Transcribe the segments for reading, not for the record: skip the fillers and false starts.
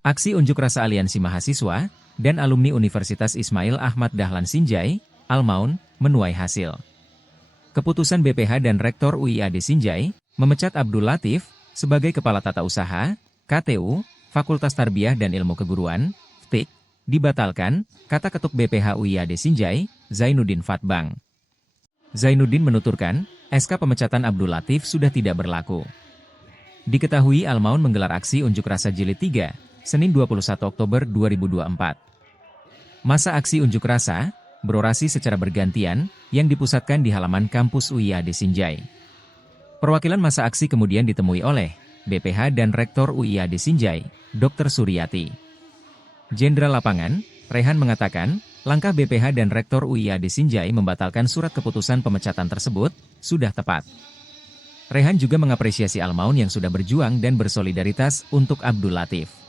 Aksi unjuk rasa Aliansi Mahasiswa dan Alumni Universitas Ismail Ahmad Dahlan Sinjai, Al-Maun, menuai hasil. Keputusan BPH dan Rektor UIAD Sinjai memecat Abdul Latif sebagai Kepala Tata Usaha, KTU, Fakultas Tarbiyah dan Ilmu Keguruan, FTIK, dibatalkan, kata Ketuk BPH UIAD Sinjai, Zainuddin Fatbang. Zainuddin menuturkan, SK pemecatan Abdul Latif sudah tidak berlaku. Diketahui Al-Maun menggelar aksi unjuk rasa jilid 3, Senin 21 Oktober 2024. Masa aksi unjuk rasa berorasi secara bergantian yang dipusatkan di halaman kampus UIAD Sinjai. Perwakilan masa aksi kemudian ditemui oleh BPH dan Rektor UIAD Sinjai, Dr. Suryati. Jenderal Lapangan, Rehan mengatakan, langkah BPH dan Rektor UIAD Sinjai membatalkan surat keputusan pemecatan tersebut sudah tepat. Rehan juga mengapresiasi Al-Maun yang sudah berjuang dan bersolidaritas untuk Abdul Latif.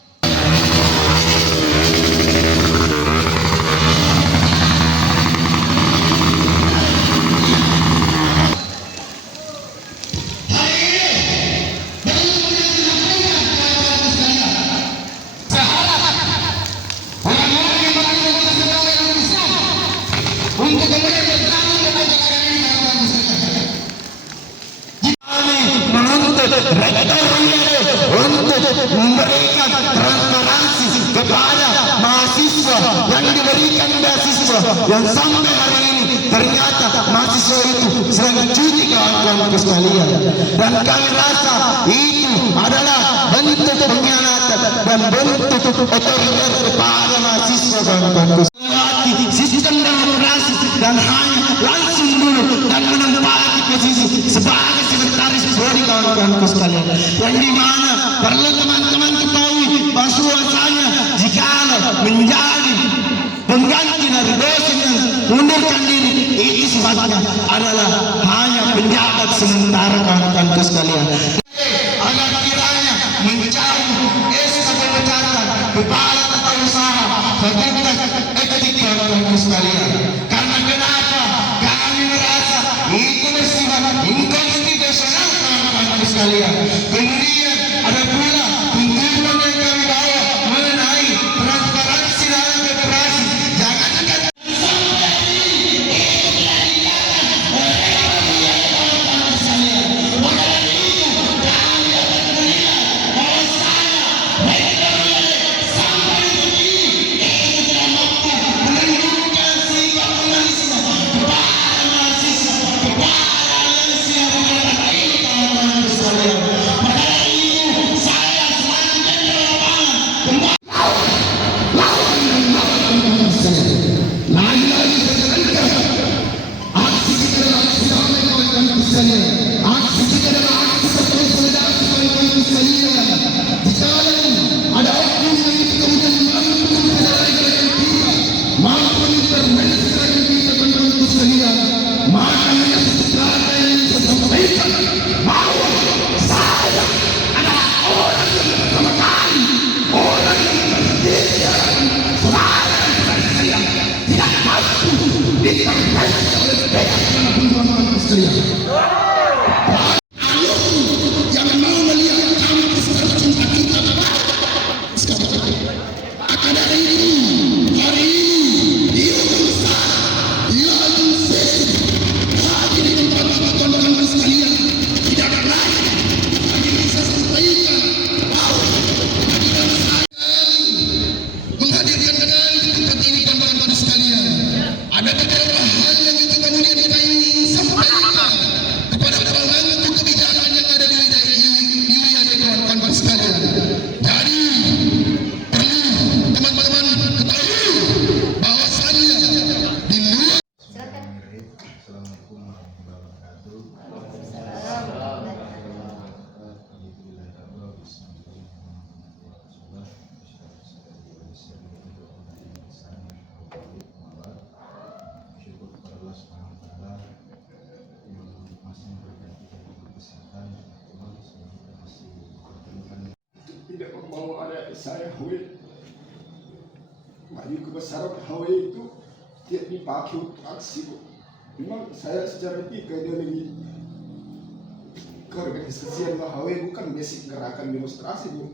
Untuk memberikan transparansi kepada mahasiswa yang diberikan beasiswa yang sampai hari ini ternyata mahasiswa itu sedang cuti kawan-kawan sekalian, dan kami rasa itu adalah bentuk pengkhianatan dan bentuk otoriter kepada mahasiswa kawan-kawan. Sistem demokrasi dan hanya langsung dulu dan menempati posisi sebagai sekretaris prodi kawan-kawan sekalian, yang dimana perlu teman-teman ketahui bahwasanya jika menjadi pengganti dari dosen yang mundurkan diri, itu sifatnya adalah hanya penjabat sementara kawan-kawan sekalian. Agar kiranya mencabut SK pemecatan Kepala Tata Usaha Fakultas Etik kawan-kawan sekalian. Karena kenapa? Kami merasa itu bersifat inkonstitusional kawan-kawan sekalian. Kemudian ada pula tuntutan yang kami bawa mengenai transparansi dalam demokrasi. Jangankan tidak mau ada saya HW maju kebesaran HW itu tidak dipakai untuk aksi. Memang saya secara etika ideologi keorganisasian HW bukan basic gerakan demonstrasi, Bu.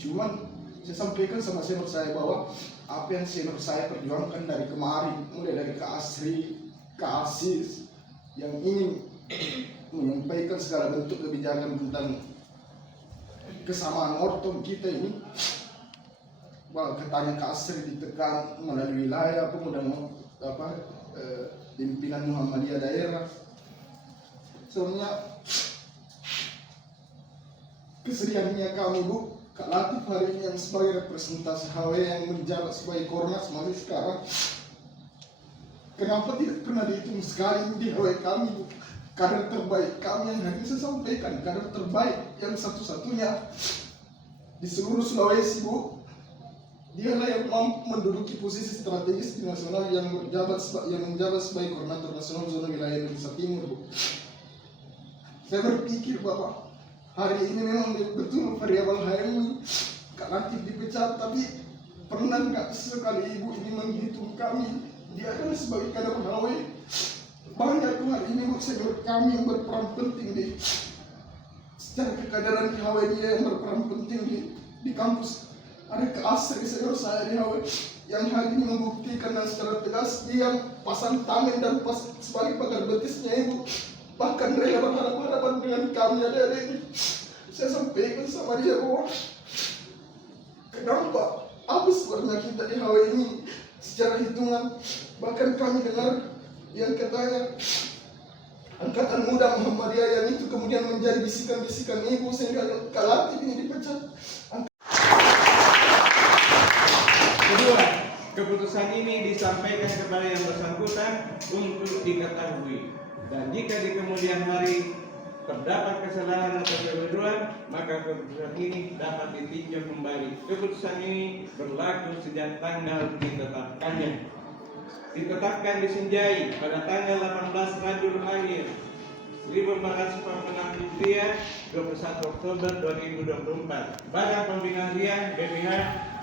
Cuman saya sampaikan sama senior saya bahwa apa yang senior saya perjuangkan dari kemarin, mulai dari Kak Asri, Kak Asis, yang ingin menyampaikan segala bentuk kebijakan tentang kesamaan ortom kita ini, bahwa katanya Kak Asri ditekan melalui wilayah pemuda pimpinan Muhammadiyah daerah. Sebenarnya kesedihannya kami Bu, Kak Latif hari ini yang sebagai representasi HW yang menjabat sebagai Kornas masih sekarang, kenapa tidak pernah dihitung sekali di HW kami Bu? Kader terbaik kami yang hari ini saya sampaikan, kader terbaik yang satu-satunya di seluruh Sulawesi Bu. Dialah yang mampu menduduki posisi strategis di nasional yang menjabat sebagai koordinator nasional zona wilayah Indonesia Timur Bu. Saya berpikir bahwa hari ini memang betul variabel HM Kak Latif dipecat, tapi pernah nggak sekali Ibu ini menghitung kami? Dia adalah sebagai kader HW. Banyak tuh hari ini Bu, senior kami yang berperan penting secara kekaderan di HW, dia yang berperan penting di kampus. Ada Kak Asri senior saya di HW yang hari ini membuktikan dan secara tegas dia pasang tangan dan sebagai pagar betisnya Ibu, bahkan rela berhadapan-hadapan dengan kami ada ini. Saya sampaikan sama dia bahwa kenapa apa sebenarnya kita di HW ini secara hitungan, bahkan kami dengar yang katanya angkatan muda Muhammadiyah yang itu kemudian menjadi bisikan-bisikan Ibu sehingga Kak Latif ini dipecat. Kedua, keputusan ini disampaikan kepada yang bersangkutan untuk diketahui, dan jika di kemudian hari terdapat kesalahan atau kekeliruan, maka keputusan ini dapat ditinjau kembali. Keputusan ini berlaku sejak tanggal ditetapkannya. Ditetapkan di Sinjai pada tanggal 18 Rabiul Akhir 1446 Hijriah, 21 Oktober 2024. Badan Pembina Harian BPH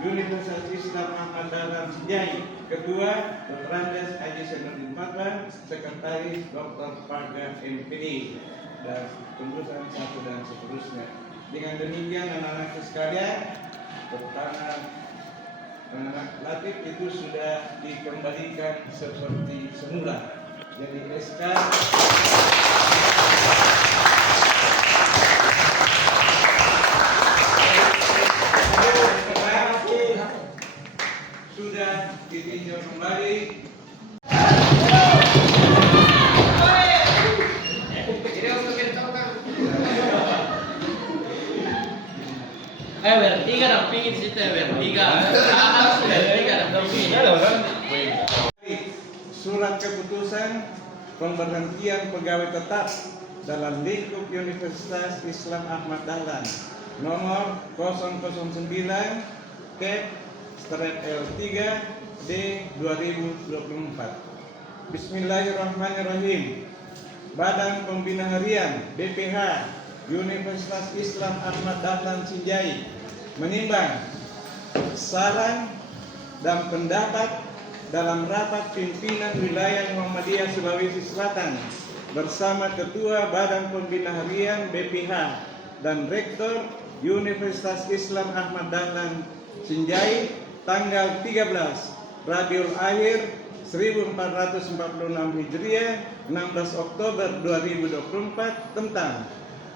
Universitas Islam Ahmad Dahlan Sinjai. Ketua Dr. Andes Haji Senurdin Fatwa, Sekretaris Dr. Parga MPD, dan pengurusan satu dan seterusnya. Dengan demikian anak-anak sekalian, pertama anak Latif itu sudah dikembalikan seperti semula. Jadi SK sudah ditinjau kembali. Bertiga dong, pingin situ bertiga. Harus bertiga dong, pingin. Surat keputusan pemberhentian pegawai tetap dalam lingkup Universitas Islam Ahmad Dahlan nomor 009 L3 D 2024. Bismillahirrahmanirrahim. Badan Pembina Harian BPH Universitas Islam Ahmad Dahlan Sinjai menimbang saran dan pendapat dalam rapat pimpinan wilayah Muhammadiyah Sulawesi Selatan bersama Ketua Badan Pembina Harian BPH dan Rektor Universitas Islam Ahmad Dahlan Sinjai tanggal 13 Rabiul Akhir 1446 Hijriah 16 Oktober 2024 tentang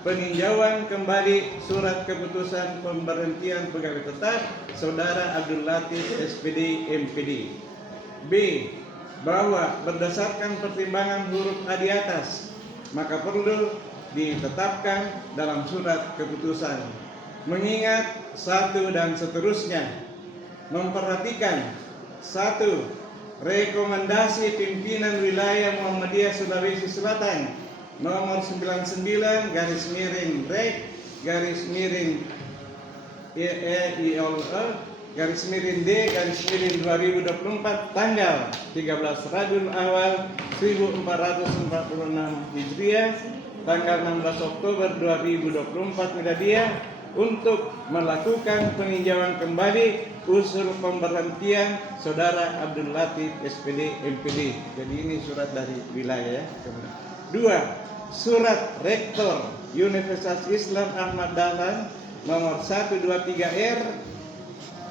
peninjauan kembali surat keputusan pemberhentian pegawai tetap Saudara Abdul Latif SPD MPD. B. Bahwa berdasarkan pertimbangan huruf A di atas, maka perlu ditetapkan dalam surat keputusan. Mengingat satu dan seterusnya, memperhatikan satu, rekomendasi pimpinan wilayah Muhammadiyah Sulawesi Selatan nomor 99 /D/2024 tanggal 13 Rabiul Awal 1446 Hijriah tanggal 16 Oktober 2024 Miladiah untuk melakukan peninjauan kembali usul pemberhentian Saudara Abdul Latif SPD MPD. Jadi ini surat dari wilayah ya. 2. Surat Rektor Universitas Islam Ahmad Dahlan nomor 123R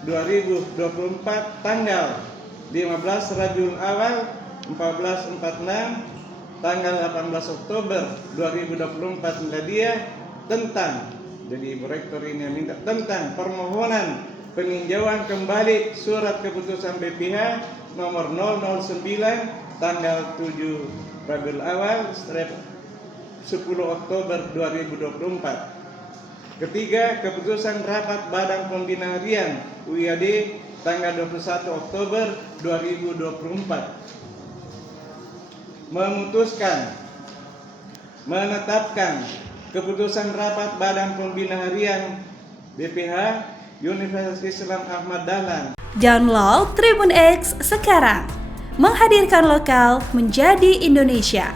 2024 tanggal 15 Rabiul Awal 1446 tanggal 18 Oktober 2024 miladiah tentang, jadi Ibu Rektor ini minta tentang permohonan peninjauan kembali surat keputusan BPH nomor 009 tanggal 7 Rabiul Awal 10 Oktober 2024. Ketiga, keputusan rapat Badan Pembina Harian UIAD tanggal 21 Oktober 2024 memutuskan menetapkan keputusan rapat Badan Pembina Harian BPH Universitas Islam Ahmad Dahlan. Download Tribun X sekarang, menghadirkan lokal menjadi Indonesia.